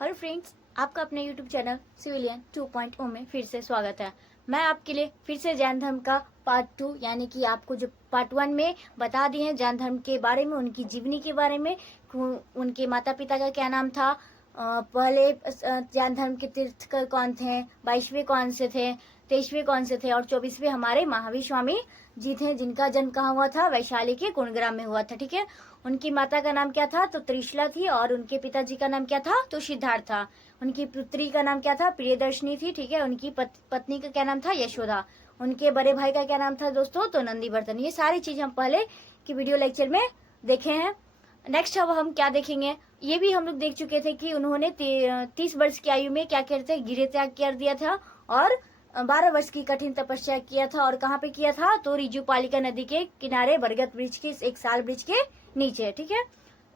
Hello friends, आपका अपने YouTube channel civilian 2.0 में फिर से स्वागत है। मैं आपके लिए फिर से जैन धर्म का पार्ट 2 यानी कि आपको जो पार्ट 1 में बता दिए हैं जैन धर्म के बारे में, उनकी जीवनी के बारे में, उनके माता पिता का क्या नाम था, पहले जैन धर्म के तीर्थकर कौन थे, 22वें कौन से थे, 23वें कौन से थे और 24वें हमारे महावीर स्वामी जी थे, जिनका जन्म कहाँ हुआ था, वैशाली के कुंडग्राम में हुआ था। ठीक है, उनकी माता का नाम क्या था, तो त्रिशला थी, और उनके पिताजी का नाम क्या था, तो सिद्धार्थ था। उनकी पुत्री का नाम क्या था, प्रियदर्शनी थी। ठीक है, उनकी पत्नी का क्या नाम था, यशोदा। उनके बड़े भाई का क्या नाम था दोस्तों, तो नंदीवर्धन। ये सारी चीज हम पहले की वीडियो लेक्चर में देखे हैं। नेक्स्ट अब हम क्या देखेंगे, ये भी हम लोग देख चुके थे कि उन्होंने 30 वर्ष की आयु में क्या करते, गिरे त्याग कर दिया था और 12 वर्ष की कठिन तपस्या किया था। और कहाँ पे किया था, तो रिजुपालिका नदी के किनारे बरगद वृक्ष के एक साल वृक्ष के नीचे। ठीक है,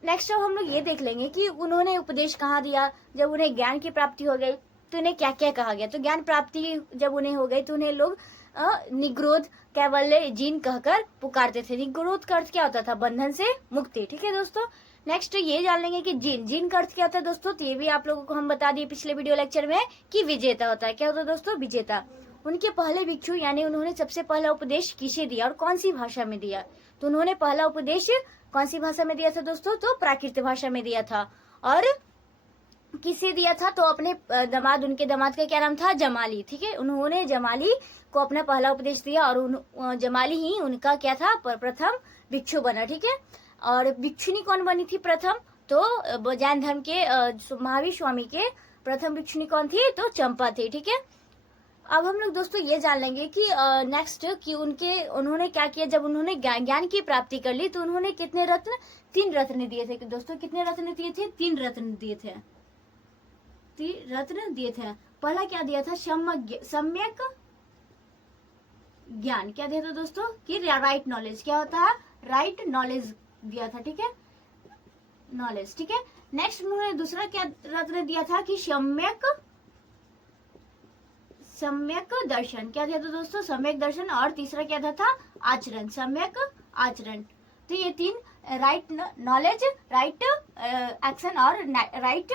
नेक्स्ट अब हम लोग ये देख लेंगे कि उन्होंने उपदेश कहाँ दिया। जब उन्हें ज्ञान की प्राप्ति हो गई तो उन्हें क्या क्या कहा गया। तो ज्ञान प्राप्ति जब उन्हें हो गई तो उन्हें लोग निग्रोध कैवल्य जीन कहकर पुकारते थे। निग्रोध का अर्थ क्या होता था, बंधन से मुक्ति। ठीक है दोस्तों, नेक्स्ट ये जान लेंगे कि जीन का अर्थ क्या होता है दोस्तों। तो ये भी आप लोगों को हम बता दिए पिछले वीडियो लेक्चर में कि विजेता होता है। क्या होता है दोस्तों, विजेता। उनके पहले भिक्षु यानी उन्होंने सबसे पहला उपदेश किसे दिया और कौन सी भाषा में दिया। तो उन्होंने पहला उपदेश कौन सी भाषा में दिया था दोस्तों, तो प्राकृत भाषा में दिया था। और किसे दिया था, तो अपने दामाद, उनके दामाद का क्या नाम था, जमाली। ठीक है, उन्होंने जमाली को अपना पहला उपदेश दिया और जमाली ही उनका क्या था, प्रथम भिक्षु बना। ठीक है, और भिक्षुनी कौन बनी थी प्रथम, तो जैन धर्म के महावीर स्वामी के प्रथम भिक्षुनी कौन थी, तो चंपा थी। ठीक है, अब हम लोग दोस्तों ये जान लेंगे कि नेक्स्ट कि उन्होंने क्या किया। जब उन्होंने ज्ञान की प्राप्ति कर ली तो उन्होंने कितने रत्न, 3 रत्न दिए थे। दोस्तों कितने रत्न दिए थे, 3 रत्न दिए थे। 3 रत्न दिए थे। पहला क्या दिया था, सम्यक ज्ञान। क्या दिया था दोस्तों, कि राइट नॉलेज। क्या होता है, राइट नॉलेज दिया था। ठीक है, नॉलेज। ठीक है, नेक्स्ट उन्होंने दूसरा क्या रत्न दिया था, कि सम्यक दर्शन। क्या दिया था दोस्तों, सम्यक दर्शन। और तीसरा क्या था आचरण, सम्यक आचरण। तो ये 3, राइट नॉलेज, राइट एक्शन और राइट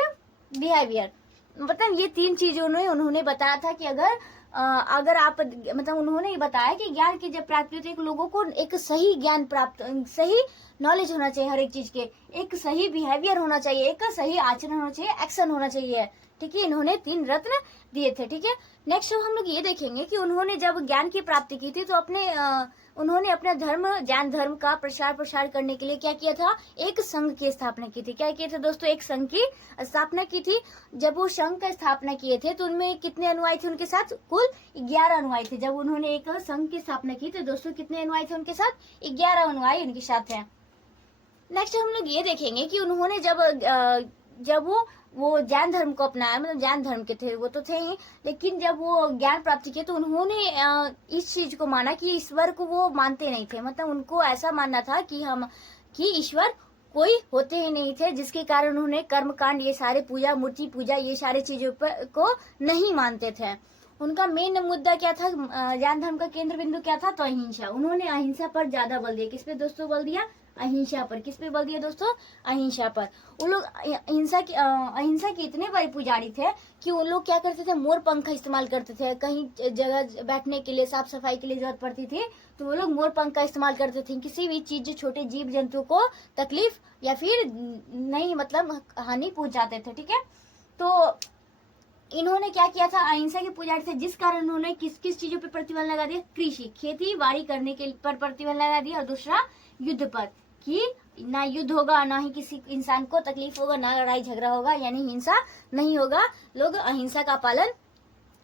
बिहेवियर, मतलब ये 3 चीजों उन्होंने बताया था कि अगर आप, मतलब उन्होंने ये बताया कि ज्ञान की जब प्राप्ति होती है, लोगों को एक सही ज्ञान प्राप्त, सही नॉलेज होना चाहिए हर एक चीज के, एक सही बिहेवियर होना चाहिए, एक सही आचरण होना चाहिए, एक्शन होना चाहिए। ठीक है, इन्होंने 3 रत्न दिए थे। ठीक है, नेक्स्ट हम लोग ये देखेंगे कि उन्होंने जब ज्ञान की प्राप्ति की थी तो उन्होंने अपना धर्म, जैन धर्म का प्रसार करने के लिए क्या किया था, एक संघ की स्थापना की थी। क्या किया था दोस्तों, एक संघ की स्थापना की थी। जब वो संघ का स्थापना किए थे तो उनमें कितने अनुयायी थे उनके साथ, कुल 11 अनुयायी थे। जब उन्होंने एक संघ की स्थापना की तो दोस्तों कितने अनुयायी थे उनके साथ, 11 अनुयायी उनके साथ हैं। नेक्स्ट हम लोग ये देखेंगे कि उन्होंने जब वो जैन धर्म को अपनाया, मतलब जैन धर्म के थे वो तो थे ही, लेकिन जब वो ज्ञान प्राप्ति किए तो उन्होंने इस चीज को माना कि ईश्वर को वो मानते नहीं थे। मतलब उनको ऐसा मानना था कि ईश्वर कोई होते ही नहीं थे, जिसके कारण उन्होंने कर्मकांड, ये सारे पूजा, मूर्ति पूजा, ये सारे चीजों को नहीं मानते थे। उनका मेन मुद्दा क्या था, जैन धर्म का केंद्र बिंदु क्या था, तो अहिंसा। उन्होंने अहिंसा पर ज्यादा बल दिया। किस पे दोस्तों बल दिया, अहिंसा पर। किस पे बल दिया दोस्तों, अहिंसा पर। वो लोग अहिंसा के इतने बड़े पुजारी थे कि वो लोग क्या करते थे, मोर पंख का इस्तेमाल करते थे। कहीं जगह बैठने के लिए, साफ सफाई के लिए जरूरत पड़ती थी तो वो लोग मोर पंख का इस्तेमाल करते थे। किसी भी चीज, छोटे जीव जंतु को तकलीफ या फिर नहीं, मतलब हानि पहुंचाते थे। ठीक है, तो इन्होंने क्या किया था, अहिंसा के पुजारी थे, जिस कारण उन्होंने किस किस चीजों पर प्रतिबंध लगा दिया, कृषि, खेती बाड़ी करने के पर प्रतिबंध लगा दिया, और दूसरा युद्ध पर, कि ना युद्ध होगा, ना ही किसी इंसान को तकलीफ होगा, ना लड़ाई झगड़ा होगा, यानी हिंसा नहीं होगा, लोग अहिंसा का पालन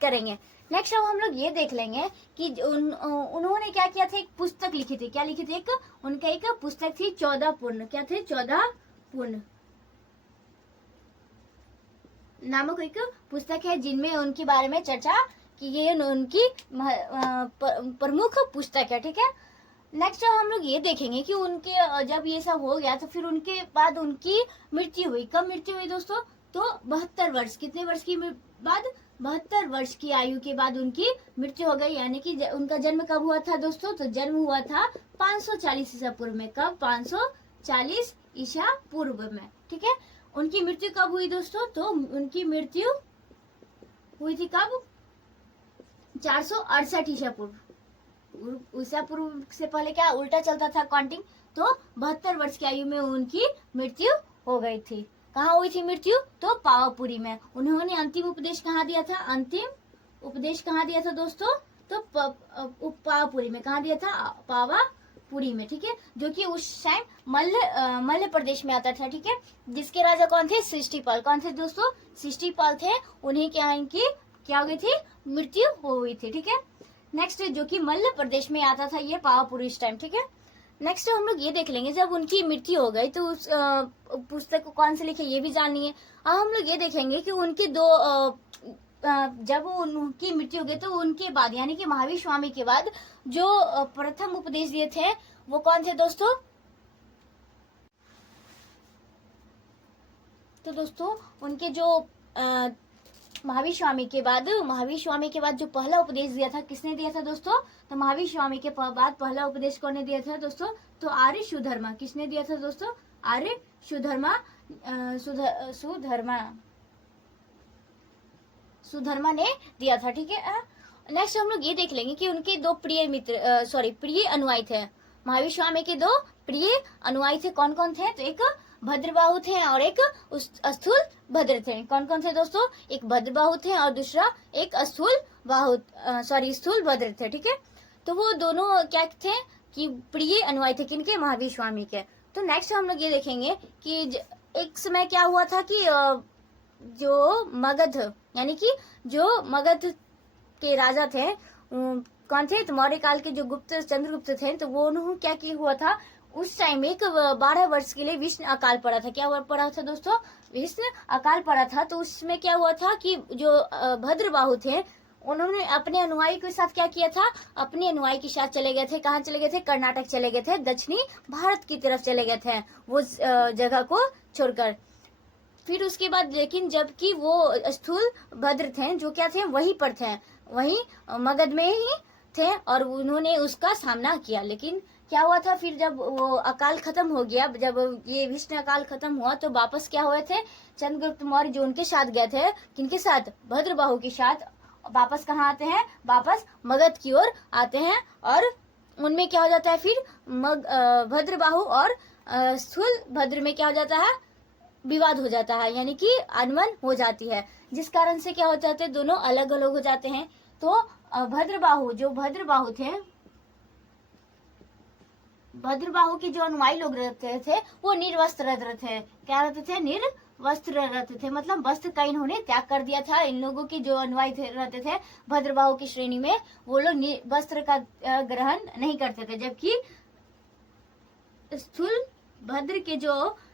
करेंगे। नेक्स्ट अब हम लोग ये देख लेंगे कि उन्होंने क्या किया था, एक पुस्तक लिखी थी। क्या लिखी थी, उनका एक पुस्तक थी 14 पूर्ण। क्या थे, 14 पूर्ण नामक एक पुस्तक है, जिनमें उनके बारे में चर्चा की गई है। उनकी प्रमुख पुस्तक है। ठीक है, नेक्स्ट हम लोग ये देखेंगे कि उनके जब ये सब हो गया तो फिर उनके बाद उनकी मृत्यु हुई। कब मृत्यु हुई दोस्तों, तो 72 वर्ष, कितने वर्ष की बाद, 72 वर्ष की आयु के बाद उनकी मृत्यु हो गई। यानी कि उनका जन्म कब हुआ था दोस्तों, तो जन्म हुआ था 540 ईसा पूर्व में। कब, 540 ईसा पूर्व में। ठीक है, उनकी मृत्यु कब हुई दोस्तों? तो उनकी मृत्यु हुई थी कब? 468 ईसा पूर्व। ईसा पूर्व से पहले क्या उल्टा चलता था काउंटिंग, तो 72 वर्ष की आयु में उनकी मृत्यु हो गई थी। कहाँ हुई थी मृत्यु? तो पावापुरी में। उन्होंने अंतिम उपदेश कहाँ दिया था? अंतिम उपदेश कहाँ दिया था दोस्तों? तो पावापुरी में। कहाँ दिया था? पावापुरी में, ठीक है, जो कि उस टाइम मल्ल प्रदेश में आता था, ठीक है। जिसके राजा कौन थे? सृष्टिपाल। कौन थे दोस्तों? सृष्टिपाल थे। उन्हें क्या हो गई थी? मृत्यु हो गई थी, ठीक है। नेक्स्ट जो कि मल्ल प्रदेश में आता था ये पावापुरी इस टाइम, ठीक है। नेक्स्ट हम लोग ये देख लेंगे जब उनकी मृत्यु हो गई तो उस पुस्तक को कौन से लिखे ये भी जाननी है। अब हम लोग ये देखेंगे कि उनके जब उनकी मृत्यु हो गई तो उनके बाद यानी कि महावीर स्वामी के बाद जो प्रथम उपदेश दिए थे वो कौन थे दोस्तों? तो दोस्तों उनके जो महावीर स्वामी के बाद जो पहला उपदेश दिया था किसने दिया था दोस्तों? तो महावीर स्वामी के बाद पहला उपदेश कौन ने दिया था दोस्तों? तो आर्य सुधर्मा। किसने दिया था दोस्तों? आर्य सुधर्मा ने दिया था, ठीक है। नेक्स्ट हम लोग ये देख लेंगे कि उनके दो प्रिय अनुयायी थे। महावीर स्वामी के दो प्रिय अनुयायी थे। कौन कौन थे? तो एक भद्रबाहु थे और एक स्थूल भद्र थे। कौन कौन थे दोस्तों? एक भद्रबाहु थे और दूसरा एक स्थूल भद्र थे, ठीक है। तो वो दोनों क्या थे कि प्रिय अनुयायी थे किनके? महावीर स्वामी के। तो नेक्स्ट हम लोग ये देखेंगे कि एक समय क्या हुआ था कि जो मगध यानी कि जो मगध के राजा थे कौन थे? तो मौर्य काल के जो चंद्रगुप्त थे, तो वो उन्होंने क्या हुआ था उस टाइम एक 12 वर्ष के लिए विष्णु अकाल पड़ा था। क्या पड़ा था दोस्तों? विष्णु अकाल पड़ा था। तो उसमें क्या हुआ था कि जो भद्रबाहु थे उन्होंने अपने अनुयायी के साथ क्या किया था? अपने अनुयायी के साथ चले गए थे। कहाँ चले गए थे? कर्नाटक चले गए थे, दक्षिणी भारत की तरफ चले गए थे वो जगह को छोड़कर। फिर उसके बाद लेकिन जबकि वो स्थूल भद्र थे जो क्या थे वहीं पर थे, वहीं मगध में ही थे और उन्होंने उसका सामना किया। लेकिन क्या हुआ था फिर जब वो अकाल खत्म हो गया, जब ये विष्णु अकाल खत्म हुआ तो वापस क्या हुए थे? चंद्रगुप्त मौर्य जो उनके साथ गए थे, किनके साथ? भद्रबाहु के साथ वापस कहाँ आते हैं? वापस मगध की ओर आते हैं और उनमें क्या हो जाता है फिर? भद्रबाहु और स्थूल भद्र में क्या हो जाता है? विवाद हो जाता है, यानी कि अनबन हो जाती है, जिस कारण से क्या हो जाते हैं? दोनों अलग अलग हो जाते हैं। तो भद्रबाहु थे, भद्रबाहु के जो अनुयायी लोग रहते थे वो निर्वस्त्र रहते थे। क्या रहते थे? निर्वस्त्र रहते थे, मतलब वस्त्र का इन्होंने त्याग कर दिया था। इन लोगों के जो अनुयायी रहते थे भद्रबाहु की श्रेणी में, वो लोग वस्त्र का ग्रहण नहीं करते थे, जबकि स्थूल भद्र के जो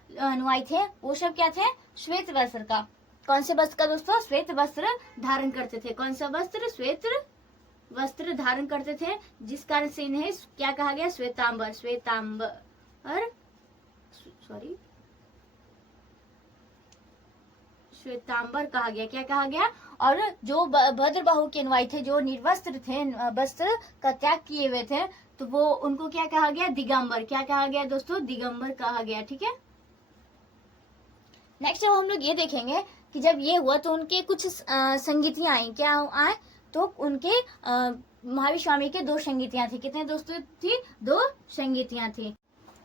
अनुयायी थे वो सब क्या थे? श्वेत वस्त्र का। कौन से वस्त्र का दोस्तों? श्वेत वस्त्र धारण करते थे। कौन सा वस्त्र? श्वेत वस्त्र धारण करते थे, जिस कारण से इन्हें क्या कहा गया? श्वेतांबर कहा गया। क्या कहा गया? और जो भद्रबाहु के अनुयायी थे जो निर्वस्त्र थे, वस्त्र का त्याग किए हुए थे, तो वो उनको क्या कहा गया? दिगंबर। क्या कहा गया दोस्तों? दिगंबर कहा गया, ठीक है। नेक्स्ट जब हम लोग ये देखेंगे कि जब ये हुआ तो उनके कुछ संगीतियां आई। क्या आए? तो उनके महावीर स्वामी के दो संगीतियां थी। कितने दोस्तों थी? दो संगीतियां थी।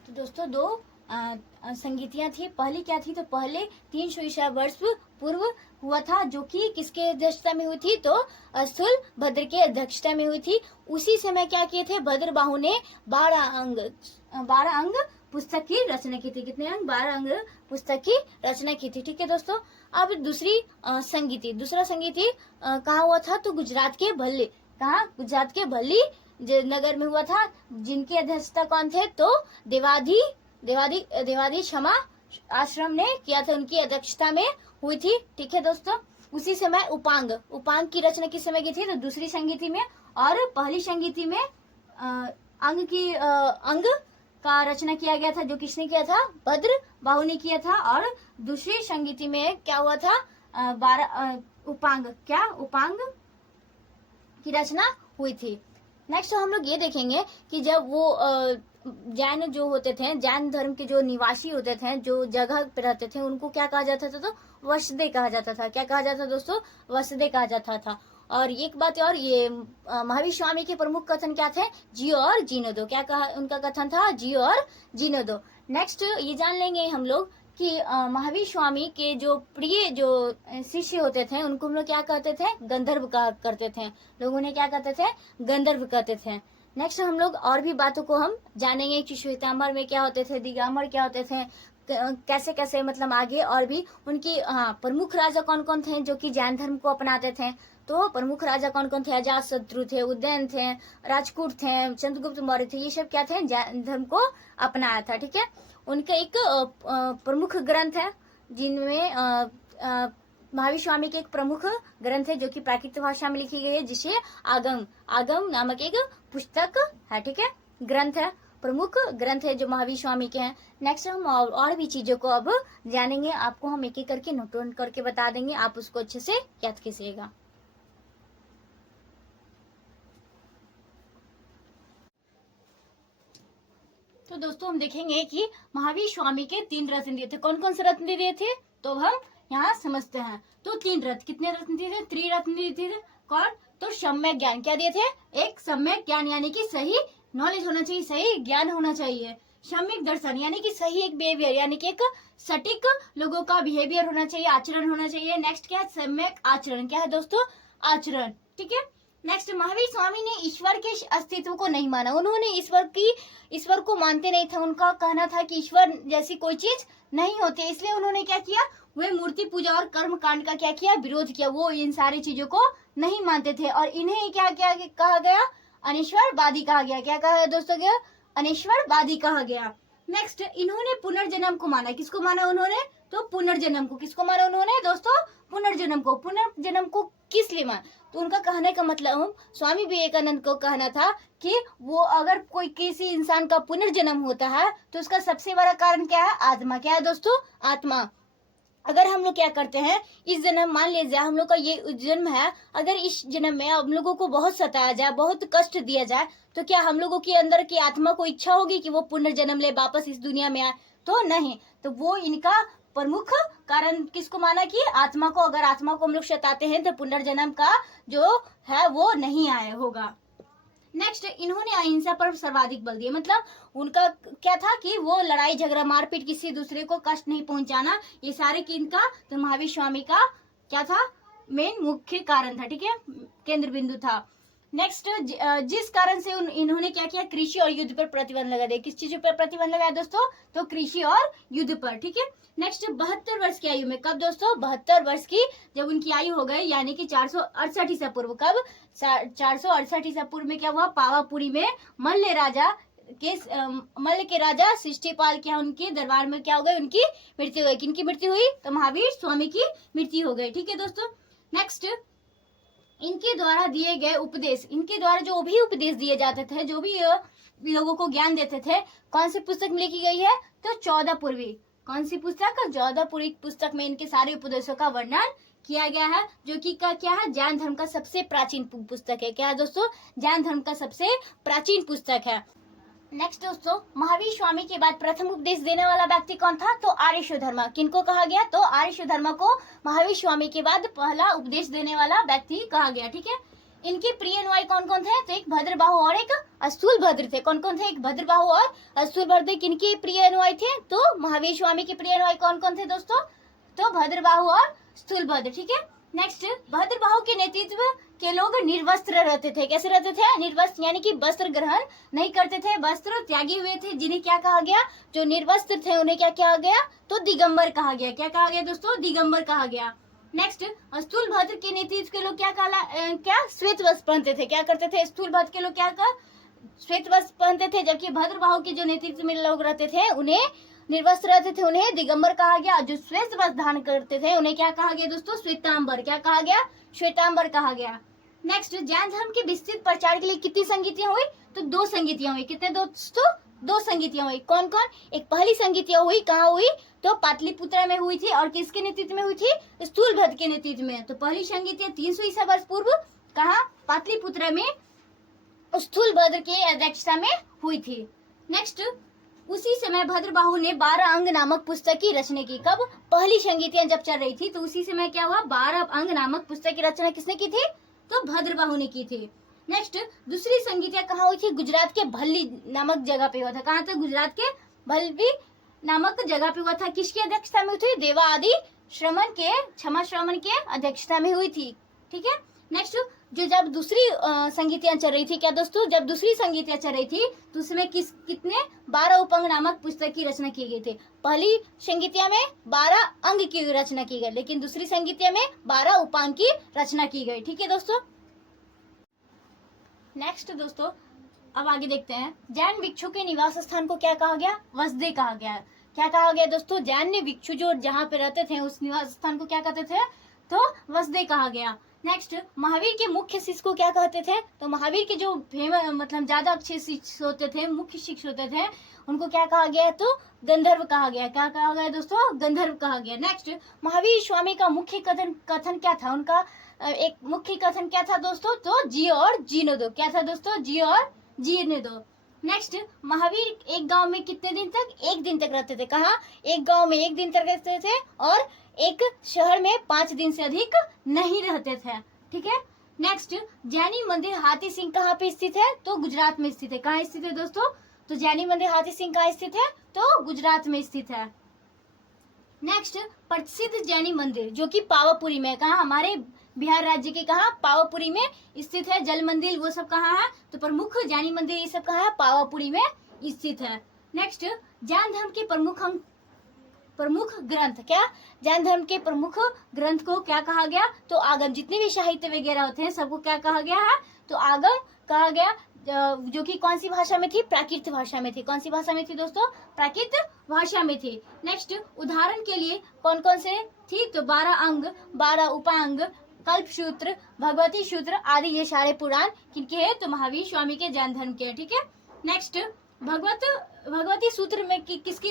तो दोस्तों दो संगीतियां थी। पहली क्या थी? तो पहले 300 ईसा वर्ष पूर्व हुआ था, जो कि किसके अध्यक्षता में हुई थी? तो स्थूल भद्र के अध्यक्षता में हुई थी। उसी समय क्या किए थे? भद्रबाहु ने 12 अंग पुस्तक की रचना की थी। कितने अंग? 12 अंग पुस्तक की रचना की थी, ठीक है दोस्तों। अब दूसरा संगीति कहाँ हुआ था? तो गुजरात के भल्ली। कहाँ? गुजरात के भल्ली नगर में हुआ था, जिनकी अध्यक्षता कौन थे? तो देवादी क्षमा आश्रम ने किया था, उनकी अध्यक्षता में हुई थी, ठीक है दोस्तों। उसी समय उपांग की रचना किस समय की थी? तो दूसरी संगीति में। और पहली संगीति में अंग का रचना किया गया था, जो किसने किया था? भद्रबाहु ने किया था। और दूसरी संगीति में क्या हुआ था? उपांग की रचना हुई थी। नेक्स्ट हम लोग ये देखेंगे कि जब वो जैन जो होते थे, जैन धर्म के जो निवासी होते थे, जो जगह पे रहते थे, उनको क्या कहा जाता था? तो वसुदे कहा जाता था। क्या कहा जाता था दोस्तों? वसुदे कहा जाता था। और एक बात और, ये महावीर स्वामी के प्रमुख कथन क्या थे? जियो और जीने दो। क्या कहा उनका कथन था? जियो और जीने दो। नेक्स्ट ये जान लेंगे हम लोग कि महावीर स्वामी के जो प्रिय जो शिष्य होते थे, उनको हम लोग क्या कहते थे? गंधर्व कहा करते थे। लोग उन्हें क्या कहते थे? गंधर्व कहते थे। नेक्स्ट हम लोग और भी बातों को हम जानेंगे कि श्वेतांबर में क्या होते थे, दिगंबर क्या होते थे, कैसे कैसे मतलब आगे और भी उनकी प्रमुख राजा कौन कौन थे जो कि जैन धर्म को अपनाते थे। तो प्रमुख राजा कौन कौन थे? अजातशत्रु थे, उदयन थे, राजकूट थे, चंद्रगुप्त मौर्य थे। ये सब क्या थे? जैन धर्म को अपनाया था। ठीक है। उनका एक प्रमुख ग्रंथ है जिनमें महावीर स्वामी के एक प्रमुख ग्रंथ है जो कि प्राकृत भाषा में लिखी गई है, जिसे आगम नामक एक पुस्तक है। ठीक है, ग्रंथ है, प्रमुख ग्रंथ है जो महावीर स्वामी के हैं। नेक्स्ट हम और भी चीजों को अब जानेंगे। आपको हम एक एक करके नोट डाउन करके बता देंगे, आप उसको अच्छे से याद कीजिएगा। तो दोस्तों हम देखेंगे कि महावीर स्वामी के 3 रत्न दिए थे। कौन कौन से रत्न दिए थे? तो हम यहाँ समझते हैं। तो 3 रत्न, कितने रत्न दिए थे? 3 रत्न दिए थे। कौन? तो सम्यक ज्ञान। क्या दिए थे? एक सम्यक ज्ञान, यानी कि सही नॉलेज होना चाहिए, सही ज्ञान होना चाहिए। सम्यक दर्शन, यानी कि सही एक बिहेवियर, यानी कि एक सटीक लोगों का बिहेवियर होना चाहिए, आचरण होना चाहिए। नेक्स्ट क्या है? सम्यक आचरण। क्या है दोस्तों? आचरण। ठीक है। नेक्स्ट, महावीर स्वामी ने ईश्वर के अस्तित्व को नहीं माना। उन्होंने ईश्वर को मानते नहीं थे। उनका कहना था कि ईश्वर जैसी कोई चीज नहीं होती, इसलिए उन्होंने क्या किया? वे मूर्ति पूजा और कर्म कांड का क्या किया? विरोध किया। वो इन सारी चीजों को नहीं मानते थे और इन्हें क्या क्या कहा गया? अनीश्वरवादी कहा गया। क्या कहा दोस्तों? क्या? अनीश्वरवादी कहा गया। नेक्स्ट, इन्होंने पुनर्जन्म को माना। किसको माना उन्होंने? तो पुनर्जन्म को। किसको माना उन्होंने दोस्तों? पुनर्जन्म को। पुनर्जन्म को किस लिए माना? तो उनका कहने का मतलब, स्वामी विवेकानंद को कहना था कि वो अगर कोई किसी इंसान का पुनर्जन्म होता है तो उसका सबसे बड़ा कारण क्या है? आत्मा। क्या है दोस्तों? आत्मा। अगर हम लोग क्या करते हैं, इस जन्म मान लीजिए हम लोग का ये जन्म है, अगर इस जन्म में हम लोगों को बहुत सताया जाए, बहुत कष्ट दिया जाए, तो क्या हम लोगों के अंदर की आत्मा को इच्छा होगी कि वो पुनर्जन्म ले, वापस इस दुनिया में आए? तो नहीं। तो वो इनका प्रमुख कारण किसको माना? कि आत्मा को। अगर आत्मा को हम लोग सताते हैं तो पुनर्जन्म का जो है वो नहीं आया होगा। नेक्स्ट, इन्होंने अहिंसा पर सर्वाधिक बल दिया। मतलब उनका क्या था कि वो लड़ाई झगड़ा मारपीट, किसी दूसरे को कष्ट नहीं पहुंचाना, ये सारे किनका? तो महावीर स्वामी का क्या था? मेन मुख्य कारण था। ठीक है, केंद्र बिंदु था। नेक्स्ट, जिस कारण से इन्होंने क्या किया? कृषि और युद्ध पर प्रतिबंध लगा दिया। किस चीज पर प्रतिबंध लगाया दोस्तों? तो कृषि और युद्ध पर। ठीक है। नेक्स्ट, 72 वर्ष की आयु में, कब दोस्तों? 72 वर्ष की जब उनकी आयु हो गई, यानी कि 468 ईसा पूर्व। कब? 468 ईसा पूर्व में क्या हुआ? पावापुरी में मल्ल के राजा सृष्टिपाल क्या उनके दरबार में क्या हो गई? उनकी मृत्यु हो गई। किनकी मृत्यु हुई? तो महावीर स्वामी की मृत्यु हो गई। ठीक है दोस्तों। नेक्स्ट, इनके द्वारा दिए गए उपदेश, इनके द्वारा जो भी उपदेश दिए जाते थे, जो भी लोगों को ज्ञान देते थे, कौन सी पुस्तक में लिखी गई है? तो 14 पूर्वी। कौन सी पुस्तक? 14 पूर्वी पुस्तक में इनके सारे उपदेशों का वर्णन किया गया है, जो कि क्या है? जैन धर्म का सबसे प्राचीन पुस्तक है। क्या है दोस्तों? जैन धर्म का सबसे प्राचीन पुस्तक है। नेक्स्ट दोस्तों, महावीर स्वामी के बाद प्रथम उपदेश देने वाला व्यक्ति कौन था? तो आर्य धर्म। किनको कहा गया? तो आर्य धर्म को महावीर स्वामी के बाद पहला उपदेश देने वाला व्यक्ति कहा गया। ठीक है। इनके प्रिय अनुयायी कौन कौन थे? तो एक भद्रबाहु और एक स्थूलभद्र थे। कौन कौन थे? एक भद्रबाहु और स्थूलभद्र। किनके प्रिय अनुयायी थे? तो महावीर स्वामी के प्रिय अनुयायी कौन कौन थे दोस्तों? तो भद्रबाहु और स्थूलभद्र। ठीक है। नेक्स्ट, भद्रबाहु के नेतृत्व के लोग निर्वस्त्र रहते थे। कैसे रहते थे? निर्वस्त्र, यानी कि वस्त्र ग्रहण नहीं करते थे, वस्त्र त्यागी हुए थे। जिन्हें क्या कहा गया? जो निर्वस्त्र थे उन्हें क्या कहा गया? तो दिगंबर कहा गया। क्या कहा गया दोस्तों? दिगंबर कहा गया। नेक्स्ट, स्थूलभद्र के नेतृत्व के लोग क्या श्वेत वस्त्र पहनते थे। क्या करते थे? स्थूलभद्र के लोग क्या श्वेत वस्त्र पहनते थे, जबकि भद्रबाहु के जो नेतृत्व में लोग रहते थे उन्हें निर्वस्त्र रहते थे, उन्हें दिगंबर कहा गया। जो श्वेत वस्त्र धारण करते थे उन्हें क्या कहा गया दोस्तों? श्वेतांबर। क्या कहा गया? श्वेतांबर कहा गया। नेक्स्ट, जैन धर्म के विस्तृत प्रचार के लिए कितनी संगीतियां हुई? तो 2 संगीतियां हुई। कितने दोस्तों? 2 संगीतियां हुई। कौन कौन? एक पहली संगीतियां हुई कहाँ हुई? तो पाटलिपुत्र में हुई थी। और किसके नेतृत्व में हुई थी? स्थूलभद्र के नेतृत्व में। तो पहली संगीतियां 300 ईसा वर्ष पूर्व कहाँ? पाटलिपुत्र में स्थूलभद्र की अध्यक्षता में हुई थी। नेक्स्ट, उसी समय भद्रबाहु ने 12 अंग नामक पुस्तक की रचना की। कब? पहली संगीतियां जब चल रही थी तो उसी समय क्या हुआ, 12 अंग नामक पुस्तक की रचना किसने की थी? तो भद्रबाहु ने की थी। नेक्स्ट, दूसरी संगीतियां कहाँ हुई थी? गुजरात के भल्ली नामक जगह पे हुआ था। कहाँ था? गुजरात के भल्ली नामक जगह पे हुआ था। किसकी अध्यक्षता में हुई थी? देवा आदि श्रमण के, क्षमा श्रमण के अध्यक्षता में हुई थी। ठीक है। नेक्स्ट, जो जब दूसरी संगीतियां चल रही थी, क्या दोस्तों, जब दूसरी संगीतियां चल रही थी तो उसमें कितने 12 उपअंग नामक पुस्तक की रचना की गई थी। पहली संगीतिया में 12 अंग की रचना की गई, लेकिन दूसरी संगीतिया में 12 उपांग की रचना की गई। ठीक है दोस्तों। नेक्स्ट दोस्तों, अब आगे देखते हैं। जैन भिक्षु के निवास स्थान को क्या कहा गया? वसदे कहा गया। क्या कहा गया दोस्तों? जैन भिक्षु जो जहाँ पे रहते थे उस निवास स्थान को क्या कहते थे? तो वसदे कहा गया। नेक्स्ट, महावीर के मुख्य शिष्य को क्या कहते थे? तो महावीर के जो फेमस मतलब ज्यादा अच्छे शिष्य होते थे, मुख्य शिष्य होते थे, उनको क्या कहा गया? तो गंधर्व कहा गया। क्या कहा गया दोस्तों? गंधर्व कहा गया। नेक्स्ट, महावीर स्वामी का मुख्य कथन क्या था? उनका एक मुख्य कथन क्या था दोस्तों? तो जियो और जीने दो। क्या था दोस्तों? जियो और जीने दो। नेक्स्ट, महावीर एक गांव में कितने दिन तक? 1 दिन तक रहते थे। कहाँ? एक गांव में 1 दिन तक रहते थे और एक शहर में 5 दिन से अधिक नहीं रहते थे। ठीक है। नेक्स्ट, जैनी मंदिर हाथी सिंह कहाँ पे स्थित है? तो गुजरात में स्थित है। कहाँ स्थित है दोस्तों? तो जैनी मंदिर हाथी सिंह कहाँ स्थित है? तो गुजरात में स्थित है। नेक्स्ट, प्रसिद्ध जैनी मंदिर जो कि पावापुरी में, कहाँ? हमारे बिहार राज्य के कहाँ? पावापुरी में स्थित है। जल मंदिर वो सब कहाँ है? तो प्रमुख जैनी मंदिर ये सब कहाँ है? पावापुरी में स्थित है। नेक्स्ट, जैन धर्म के प्रमुख ग्रंथ, क्या? जैन धर्म के प्रमुख ग्रंथ को क्या कहा गया? तो आगम। जितने भी साहित्य वगैरह होते हैं सबको क्या कहा गया है? तो आगम कहा गया, जो कि कौन सी भाषा में थी? प्राकृत भाषा में थी। कौन सी भाषा में थी दोस्तों? प्राकृत भाषा में थी। नेक्स्ट, उदाहरण के लिए कौन कौन से थी? तो 12 अंग, 12 उपांग, कल्पसूत्र, भगवती सूत्र आदि ये सारे पुराण किनके हैं? तो महावीर स्वामी के जैन धर्म के। ठीक है। नेक्स्ट, भगवती सूत्र में किसके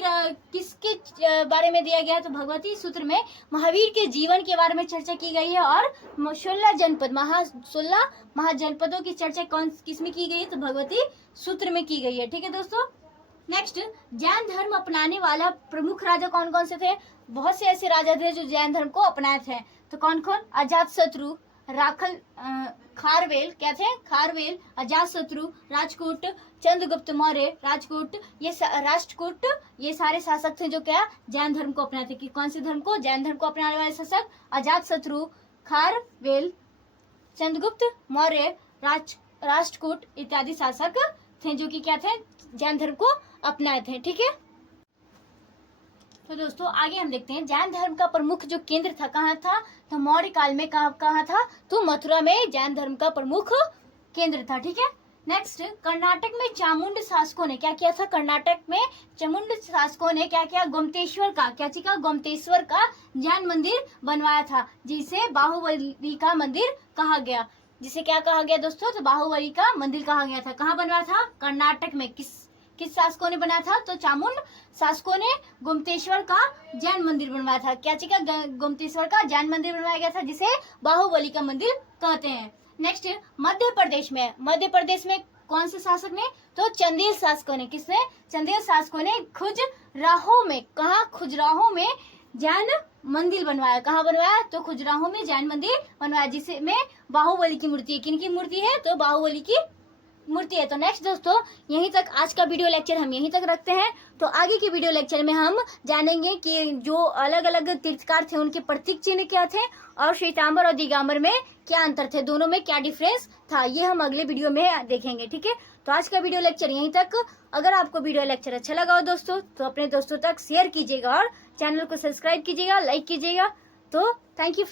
बारे में दिया गया है? तो भगवती सूत्र में महावीर के जीवन के बारे में चर्चा की गई है और 16 महाजनपदों की चर्चा किसमें की गई है? तो भगवती सूत्र में की गई है। ठीक है दोस्तों। नेक्स्ट, जैन धर्म अपनाने वाला प्रमुख राजा कौन कौन से थे? बहुत से ऐसे राजा थे जो जैन धर्म को अपनाए थे। तो कौन कौन? अजातशत्रु, खारवेल, क्या थे? खारवेल, अजातशत्रु, राजकोट, चंद्रगुप्त मौर्य, राष्ट्रकूट, ये सारे शासक थे जो क्या? जैन धर्म को अपनाए थे। कि कौन से धर्म को? जैन धर्म को अपनाने वाले शासक अजातशत्रु, खारवेल, चंद्रगुप्त मौर्य, राष्ट्रकूट इत्यादि शासक थे जो कि क्या थे? जैन धर्म को अपनाए थे। ठीक है। तो दोस्तों आगे हम देखते हैं जैन धर्म का प्रमुख जो केंद्र था कहाँ था? तो मौर्य काल में कहाँ था? तो मथुरा में जैन धर्म का प्रमुख केंद्र था। ठीक है। नेक्स्ट, कर्नाटक में चामुंड शासकों ने क्या किया था? कर्नाटक में चामुंड शासकों ने क्या किया? गोमतेश्वर का जैन मंदिर बनवाया था, जिसे बाहुबली का मंदिर कहा गया। जिसे क्या कहा गया दोस्तों? तो बाहुबली का मंदिर कहा गया था। कहाँ बनवाया था? कर्नाटक में। किस शासकों ने बनाया था? तो चामुंड शासकों ने गोमतेश्वर का जैन मंदिर बनवाया था। क्या चीज का? गोमतेश्वर का जैन मंदिर बनवाया गया था, जिसे बाहुबली का मंदिर कहते हैं। नेक्स्ट, मध्य प्रदेश में कौन से शासक ने? तो चंदेल शासकों ने। किसने? चंदेल शासकों ने खुजराहो में, कहाँ? खुजराहो में जैन मंदिर बनवाया। कहाँ बनवाया? तो खुजराहो में जैन मंदिर बनवाया, जिसमें बाहुबली की मूर्ति है। किनकी मूर्ति है? तो बाहुबली की मूर्ति है। तो नेक्स्ट दोस्तों, यहीं तक आज का वीडियो लेक्चर हम यहीं तक रखते हैं। तो आगे के वीडियो लेक्चर में हम जानेंगे कि जो अलग अलग तीर्थकार थे उनके प्रतीक चिन्ह क्या थे और श्वेतांबर और दिगंबर में क्या अंतर थे, दोनों में क्या डिफरेंस था, ये हम अगले वीडियो में देखेंगे। ठीक है। तो आज का वीडियो लेक्चर यहीं तक। अगर आपको वीडियो लेक्चर अच्छा लगा हो दोस्तों तो अपने दोस्तों तक शेयर कीजिएगा और चैनल को सब्सक्राइब कीजिएगा, लाइक कीजिएगा। तो थैंक यू फ्रेंड्स।